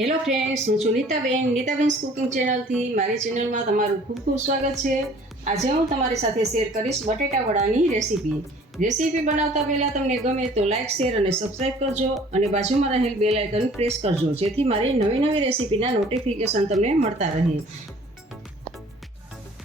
Hello friends, હું છું Nitaben cooking ચેનલથી. મારી ચેનલમાં તમારું ખૂબ ખૂબ સ્વાગત છે. આજે હું તમારી સાથે શેર કરીશ બટેટા વડાની રેસીપી બનાવતા પહેલાં તમને ગમે તો લાઇક, શેર અને સબસ્ક્રાઈબ કરજો અને બાજુમાં રહેલ બેલ આઇકન પ્રેસ કરજો, જેથી મારી નવી રેસીપીના નોટિફિકેશન તમને મળતા રહે.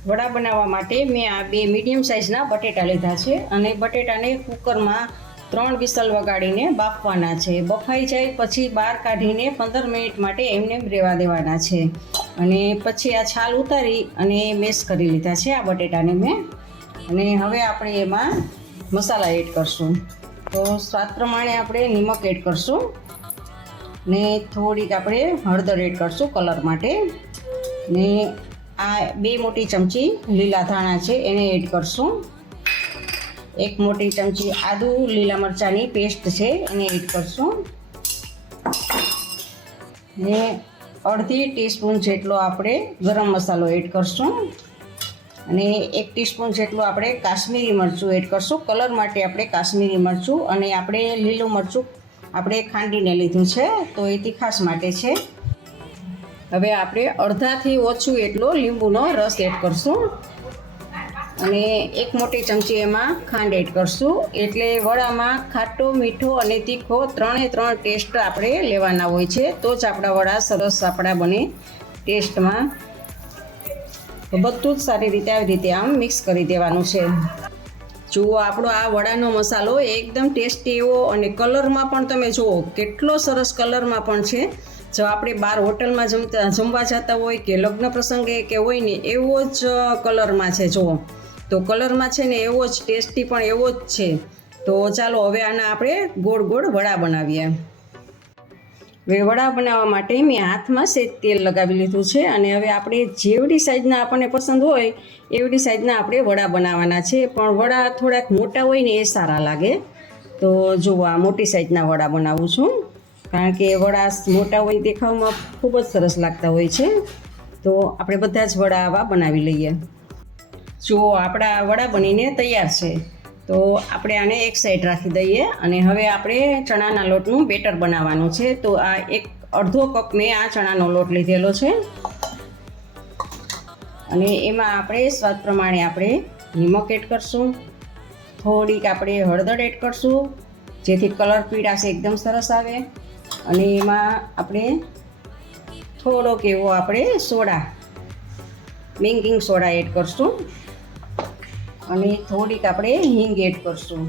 વડા બનાવવા માટે મેં આ 2 મીડિયમ સાઇઝના બટેટા લીધા છે અને બટેટાને કુકરમાં 3 વિસલ વગાડીને બાફવાના છે. બફાઈ જાય પછી બહાર કાઢીને 15 મિનિટ માટે એમને રહેવા દેવાના છે અને પછી આ છાલ ઉતારી અને મેશ કરી લીધા છે આ બટેટાને મેં. અને હવે આપણે એમાં મસાલા એડ કરશું. તો સ્વાદ પ્રમાણે આપણે નિમક એડ કરશું ને થોડીક આપણે હળદર એડ કરશું કલર માટે. ને આ 2 મોટી ચમચી લીલા ધાણા છે એને એડ કરશું. 1 મોટી ચમચી આદુ લીલા મરચાંની પેસ્ટ છે એને એડ કરશું. ને અડધી ટીસ્પૂન જેટલો આપણે ગરમ મસાલો એડ કરશું અને 1 ટીસ્પૂન જેટલું આપણે કાશ્મીરી મરચું એડ કરશું. કલર માટે આપણે કાશ્મીરી મરચું, અને આપણે લીલું મરચું આપણે ખાંડીને લીધું છે તો એ તીખાશ માટે છે. હવે આપણે અડધાથી ઓછું એટલો લીંબુનો રસ એડ કરશું અને 1 મોટી ચમચી એમાં ખાંડ એડ કરશું. એટલે વડામાં ખાટો, મીઠો અને તીખો 3 ટેસ્ટ આપણે લેવાના હોય છે, તો જ આપણા વડા સરસ આપણા બને ટેસ્ટમાં. તો બધું જ સારી રીતે આવી રીતે આમ મિક્સ કરી દેવાનું છે. જુઓ, આપણો આ વડાનો મસાલો એકદમ ટેસ્ટી એવો, અને કલરમાં પણ તમે જુઓ કેટલો સરસ કલરમાં પણ છે. જો આપણે બહાર હોટલમાં જમવા જતા હોય કે લગ્ન પ્રસંગે કે હોય ને, એવો જ કલરમાં છે. જુઓ તો કલરમાં છે ને એવો જ ટેસ્ટી પણ એવો જ છે. તો ચાલો હવે આના આપણે ગોળ ગોળ વડા બનાવીએ. હવે વડા બનાવવા માટે મેં હાથમાં સેજ તેલ લગાવી લીધું છે અને હવે આપણે જેવડી સાઈઝના આપણને પસંદ હોય એવડી સાઈઝના આપણે વડા બનાવવાના છે. પણ વડા થોડાક મોટા હોય ને એ સારા લાગે. તો જુઓ, આ મોટી સાઈઝના વડા બનાવું છું, કારણ કે વડા મોટા હોય દેખાવમાં ખૂબ જ સરસ લાગતા હોય છે. તો આપણે બધા જ વડા આવા બનાવી લઈએ. જુઓ, આપણા વડા બનીને તૈયાર છે. તો આપણે આને એક સાઈડ રાખી દઈએ અને હવે આપણે ચણાના લોટનું બેટર બનાવવાનું છે. તો આ અડધો કપ મેં આ ચણાનો લોટ લીધેલો છે અને એમાં આપણે સ્વાદ પ્રમાણે આપણે નિમક એડ કરશું. થોડીક આપણે હળદર એડ કરશું, જેથી કલર પીળાશ એકદમ સરસ આવે. અને એમાં આપણે થોડોક એવો આપણે સોડા, બેકિંગ સોડા એડ કરશું અને થોડીક આપણે હિંગ એડ કરશું.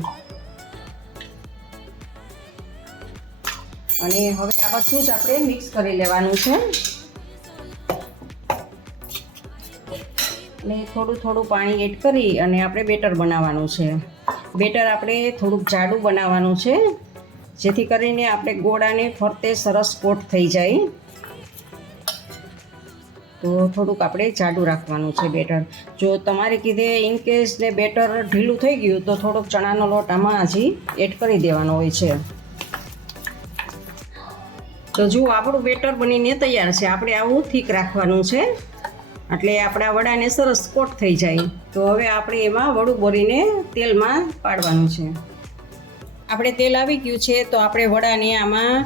અને હવે આ બધું જ આપણે મિક્સ કરી લેવાનું છે અને થોડું પાણી એડ કરી અને આપણે બેટર બનાવવાનું છે. બેટર આપણે થોડુંક જાડું બનાવવાનું છે, જેથી કરીને આપણે ગોળાને ફરતે સરસ કોટ થઈ જાય. તો થોડુંક આપણે જાડું રાખવાનું છે બેટર. જો તમારે કીધે ઇનકેસ ને બેટર ઢીલું થઈ ગયું તો થોડોક ચણાનો લોટ આમાં હજી એડ કરી દેવાનો હોય છે. તો જુઓ, આપણું બેટર બનીને તૈયાર છે. આપણે આવું થીક રાખવાનું છે એટલે આપણા વડાને સરસ કોટ થઈ જાય. તો હવે આપણે એમાં વડું બોરીને તેલમાં પાડવાનું છે. આપણે તેલ આવી ગયું છે તો આપણે વડાને આમાં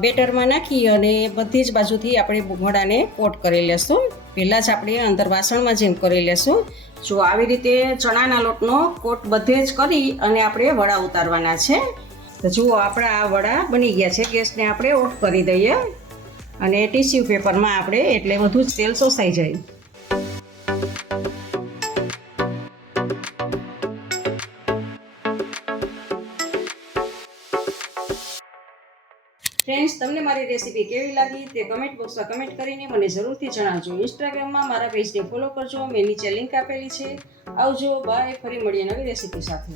બેટરમાં નાખી અને બધી જ બાજુથી આપણે વડાને કોટ કરી લેશું. પહેલાં જ આપણે અંદર વાસણમાં જેમ કરી લેશું. જો આવી રીતે ચણાના લોટનો કોટ બધે જ કરી અને આપણે વડા ઉતારવાના છે. તો જુઓ, આપણા આ વડા બની ગયા છે. ગેસને આપણે ઓફ કરી દઈએ અને ટીશ્યુ પેપરમાં આપણે, એટલે બધું જ તેલ શોષાઈ જાય. ફ્રેન્ડ્સ, તમને મારી રેસીપી કેવી લાગી તે કમેન્ટ બોક્સમાં કમેન્ટ કરીને મને જરૂરથી જણાવજો. ઇન્સ્ટાગ્રામમાં મારા પેજને ફોલો કરજો, મેં નીચે લિંક આપેલી છે. આવજો, બાય. ફરી મળીએ નવી રેસીપી સાથે.